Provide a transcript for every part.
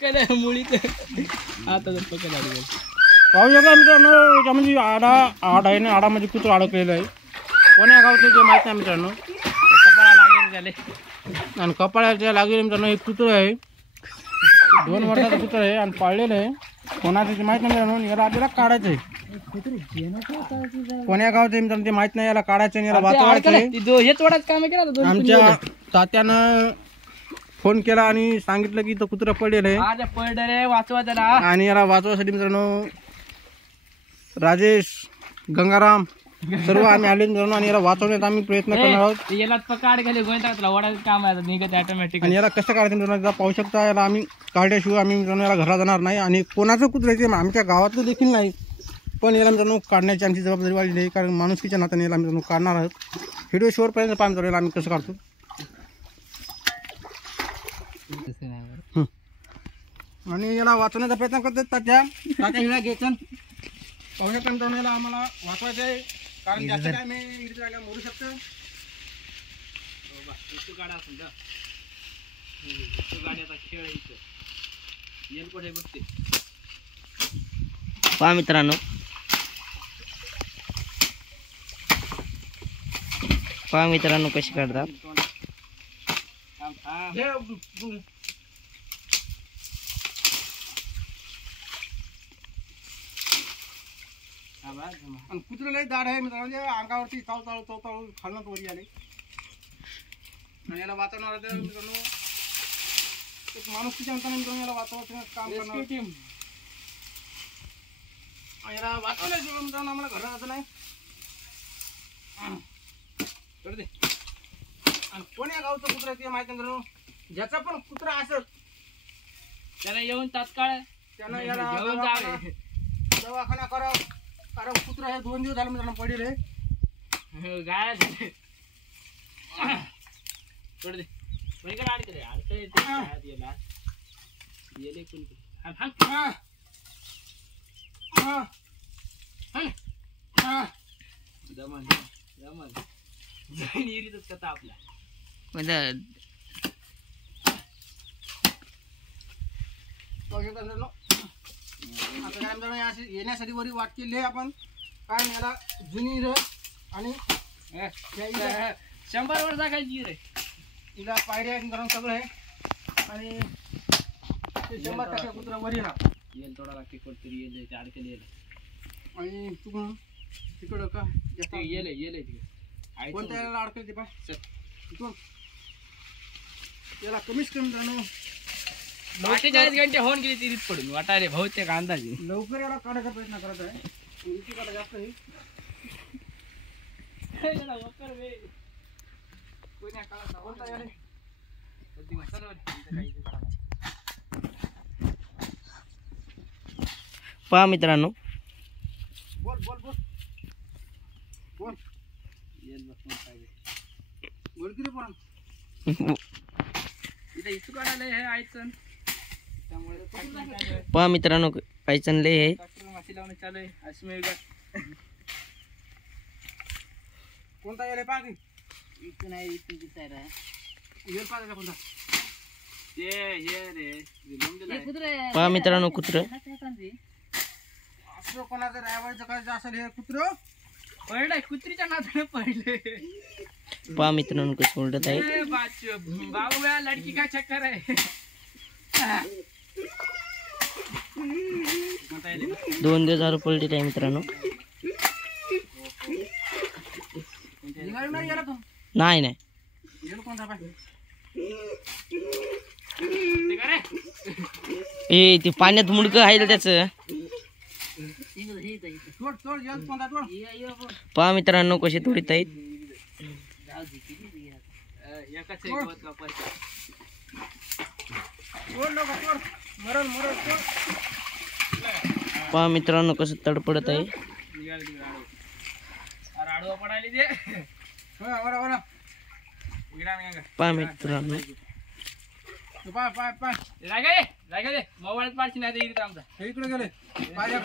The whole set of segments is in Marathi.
काय मुळीत आता जर पकड आली पाहू शकता मित्रांनो, याच्यामध्ये आड आहे ना, आडामध्ये कुत्र अडकलेलं आहे. कोण्या गावचं ते माहीत नाही मित्रांनो. कपाळा लागेल झाले आणि कपाळाच्या लागेल मित्रांनो. एक कुत्र आहे, 2 वर्षाचं कुत्र आहे आणि पाळलेलं आहे. कोणाचं ते माहीत नाही मित्रांनो. याला आपल्याला काढायचं आहे. कोण्या गावचं मित्रांनो ते माहीत नाही. याला काढायचं आणि याला वाचवायचं आहे. हे तोडाच काम केलं आमच्या तात्यानं फोन केला आणि सांगितलं की तो कुत्रा पडलेलं आहे पडले वाचवा त्याला. आणि याला वाचवायसाठी मित्रांनो राजेश, गंगाराम सर्व आम्ही आले मित्रांनो. आणि याला वाचवण्याचा आम्ही प्रयत्न करणार आहोत. याला पकाड गेले गोंधळातला वडाचं काम आहे निघत ऑटोमॅटिक. आणि याला कसं काढायचं मित्रांनो पाहू शकता. याला आम्ही काढल्याशिवाय आम्ही मित्रांनो याला घरात जाणार नाही. आणि कोणाचं कुत्रं आहे ते आमच्या गावातलं देखील नाही, पण याला मित्रांनो काढण्याची आमची जबाबदारी वाढली आहे. कारण माणुसकीच्या नात्याने याला मित्रांनो काढणार आहोत. व्हिडिओ शेवटपर्यंत पाहून चालेल आम्ही कसं काढतो. आणि याला वाचवण्याचा प्रयत्न करतात तात्या हिला घ्यायचं. पाहू शकता मित्रांनो याला आम्हाला वाचवायचं आहे. कारण जास्त काय मी इकडे राहिला मरू शकतो. गाड्या असून गाड्याचा खेळ इथं येलकोट बघते. पहा मित्रांनो, पहा मित्रांनो कशी काढतात. आणि कुत्रे लई दाढ आहे मित्रांनो. अंगावरती चावताळू खालनं वरी आले. आणि याला वाचवणार मित्रांनो एक माणूस किती म्हणताना मित्रांनो याला वाचवायचं काम करणार. याला वाचवल्याशिवाय मित्रांनो आम्हाला घरात जायचं नाही. आणि कोण्या गावचं कुत्रा ते माहिती मित्रांनो. ज्याचा पण कुत्रा असत त्याला येऊन तात्काळ त्यानं याला दवाखाना करा. कारण कुत्रा हे 2 दिवस झाले मित्रांनो पडेल आहे. गाय सोड दे अडकले गेले कोण जमन जमन इरीतच कथा आपला आता येण्यासाठी वरी वाट केली आहे आपण. कारण याला जुनी आणि 100 वर्ष जागायची रे. तिला पायऱ्या करून सगळं आहे. आणि 100% कुत्रा वरी ना येल थोडा लागते कोणतरी येल ते अडकले येल. आणि तू तिकडं का जास्त येले येले तिकडे कोणत्या याला अडकले ते पाय तिकडून याला कमीच कमी जाणं 48 घंटे होऊन गेली तिरीत पडून वाटायला बहुतेक अंदाजे. लवकर याला काढायचा प्रयत्न करत आहे. उंची काढा जास्त आहे. पहा मित्रांनो, बोल बोल बोल बोल बोल की रे पण इथे इथं काढायला हे आयचं त्यामुळे पहा मित्रांनो काहीचन लय आहे. माशी लावणं चालू आहे. अश्मी कोणता येईल पाकी इथं नाही इथून दिसायला येईल पाहिजे कोणता ते हे रे पहा मित्रांनो कुत्र असं कोणाचं रायवायचं करायचं असेल हे कुत्र पडलाय कुत्रीच्या नादाने पडले. पहा मित्रांनो कसं उलटत आहे. बाबू लडकी का चक्कर आहे. 2 दिवस झालं पलटी आहे मित्रांनो. नाही नाही ए ते पाण्यात मुडकं आहे त्याचं. पहा मित्रांनो कसे तोडीत आहेत. पहा मित्रांनो कसं तडपडत आहे. पहा मित्रांनो मोबाईल पाडची नाही इथे आमचा इकडे गेले पायऱ्या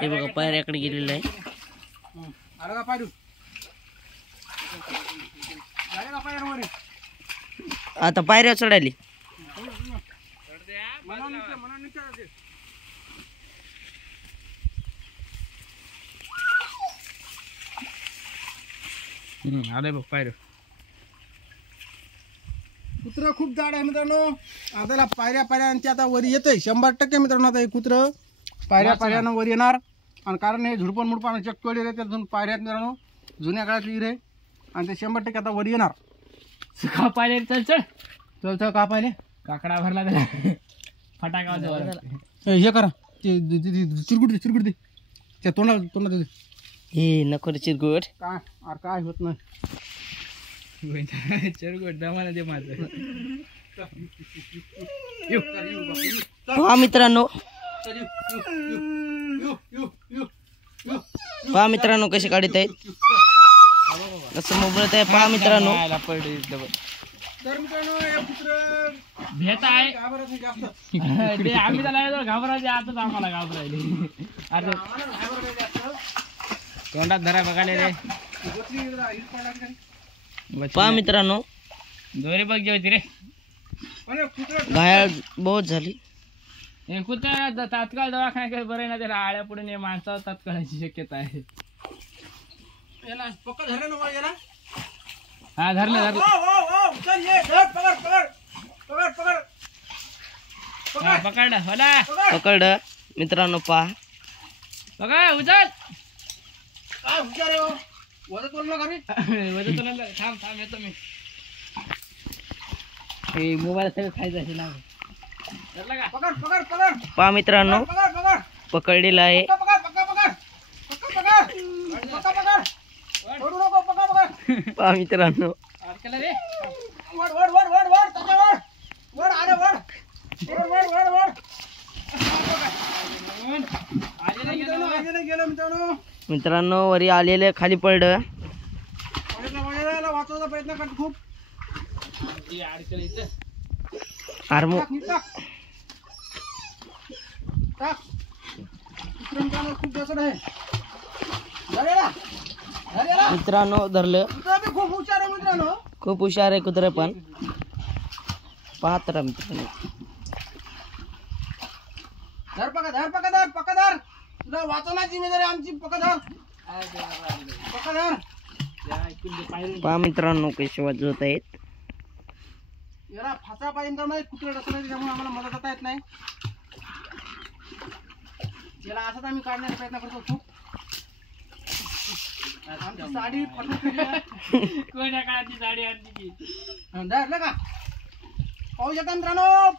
हे बघा पायऱ्याकडे गेलेलं आहे. अरे का पायरू आता पायऱ्या चढायली. आले बघ पायरे. कुत्रं खूप जाड आहे मित्रांनो. आता पायऱ्या पायऱ्यांची आता वर येते 100% मित्रांनो. आता हे कुत्रं पायऱ्यानं वर येणार. आणि कारण हे झुडपण मुडपण चक्कडी रे त्यातून पायऱ्यात मित्रांनो जुन्या काळातली रे. आणि ते 100% आता वर येणार. का पाहिले चल चल चल का पाहिले काकडा भरला त्याला फटाका हे करा ते चिरकुट दे त्या तोंडात दे. हे नको रे चिरकुट. काय होत नाही. चिरकुट दमाला दे माझं. पहा मित्रांनो, पहा मित्रांनो कसे काढत आहेत, कसं मोबाईल आहे पहा मित्रांनो. तर मित्रांनो हे कुत्रं भेट आहे घाबरत नाही जास्त. ते आम्ही त्याला घाबरायचे आताच आम्हाला घाबरायले. अरे आम्हाला घाबरत नाही जास्त. तोंडात धरा बघाले रे. गोत्री हिल पडला की नाही? पहा मित्रांनो, दोरी बघ जेवती रे. अरे कुत्रं घायाळ बहुत झाली. हे कुत्रा तात्काळ दवाखान्यात बरं ना, त्याला आळ्या पुढे माणसावर तात्काळाची शक्यता आहे. याला पक्का धरलं ना याला. हा धरलं धरलं. चल ये धर पकड. हा, पकडलं होला पकड मित्रांनो पहा. बघा उचल. काय हुशार आहे हो. वजन तोललं का रे? वजन तुला थांब येतो मी. हे मोबाईल सगळं खायचं असेल ना. धरलं का? पकड. पहा मित्रांनो पकड. पकडलेला आहे. पकड. ओढू नको पकड. पहा मित्रांनो, अडकलं रे. वड त्याच्या वड अरे वड. गेलं मित्रांनो. मित्रांनो वरी आलेलं खाली पडलं. याला वाचवायचा प्रयत्न करतो खूप. अडकलं इथं. आरमो टाक. मित्रांनो खूप बसड आहे. धरेला. मित्रांनो धरलं. कुत्रा बी खूप हुशार आहे मित्रांनो. खूप हुशार आहे कुत्रा पण. पाहत राहा मित्रांनो. धर पकड. तुला वाचवण्याची जिम्मेदारी आमची. पकड. पहा मित्रांनो कसे वाजवत आहेत. याला फासा पाहिजे नाही. कुत्रा डसलं त्याच्यामुळे आम्हाला मदत करता येत नाही. याला असंच आम्ही काढण्याचा प्रयत्न करतो खूप. आमची साडी फटून कोण्या काळाची साडी आणली की. धरलं का? पाहू शकता मित्रांनो.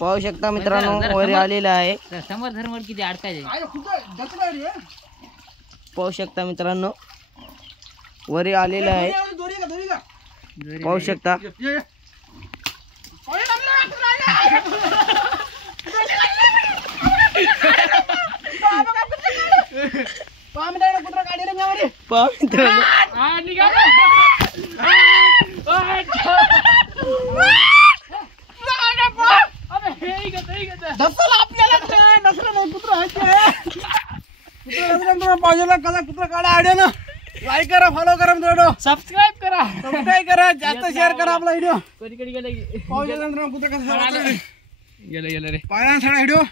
पाहू शकता मित्रांनो वरी आलेलं आहे. समोर धर्मवर किती अडकायचे. काय कुठं डसलं रे? पाहू शकता मित्रांनो वरी आलेलं आहे. दोरी का? पाहू शकता. ये. कुत्रा काढे रे म्यावरी. पहा मित्रांनो हा निघाला. डसलं आपल्याला नसलं नाही कुत्रा आहे ते. कुत्रा पाहिजे कसा कुत्रा काढा आयडिया ना. लाईक करा, फॉलो करा मित्रांनो. सबस्क्राईब करा. जास्त शेअर करा आपला व्हिडिओ. कधी गेलं पाहू शकता मित्रांनो कुत्रा कसा गेलं रे. पाहिला सगळा व्हिडिओ.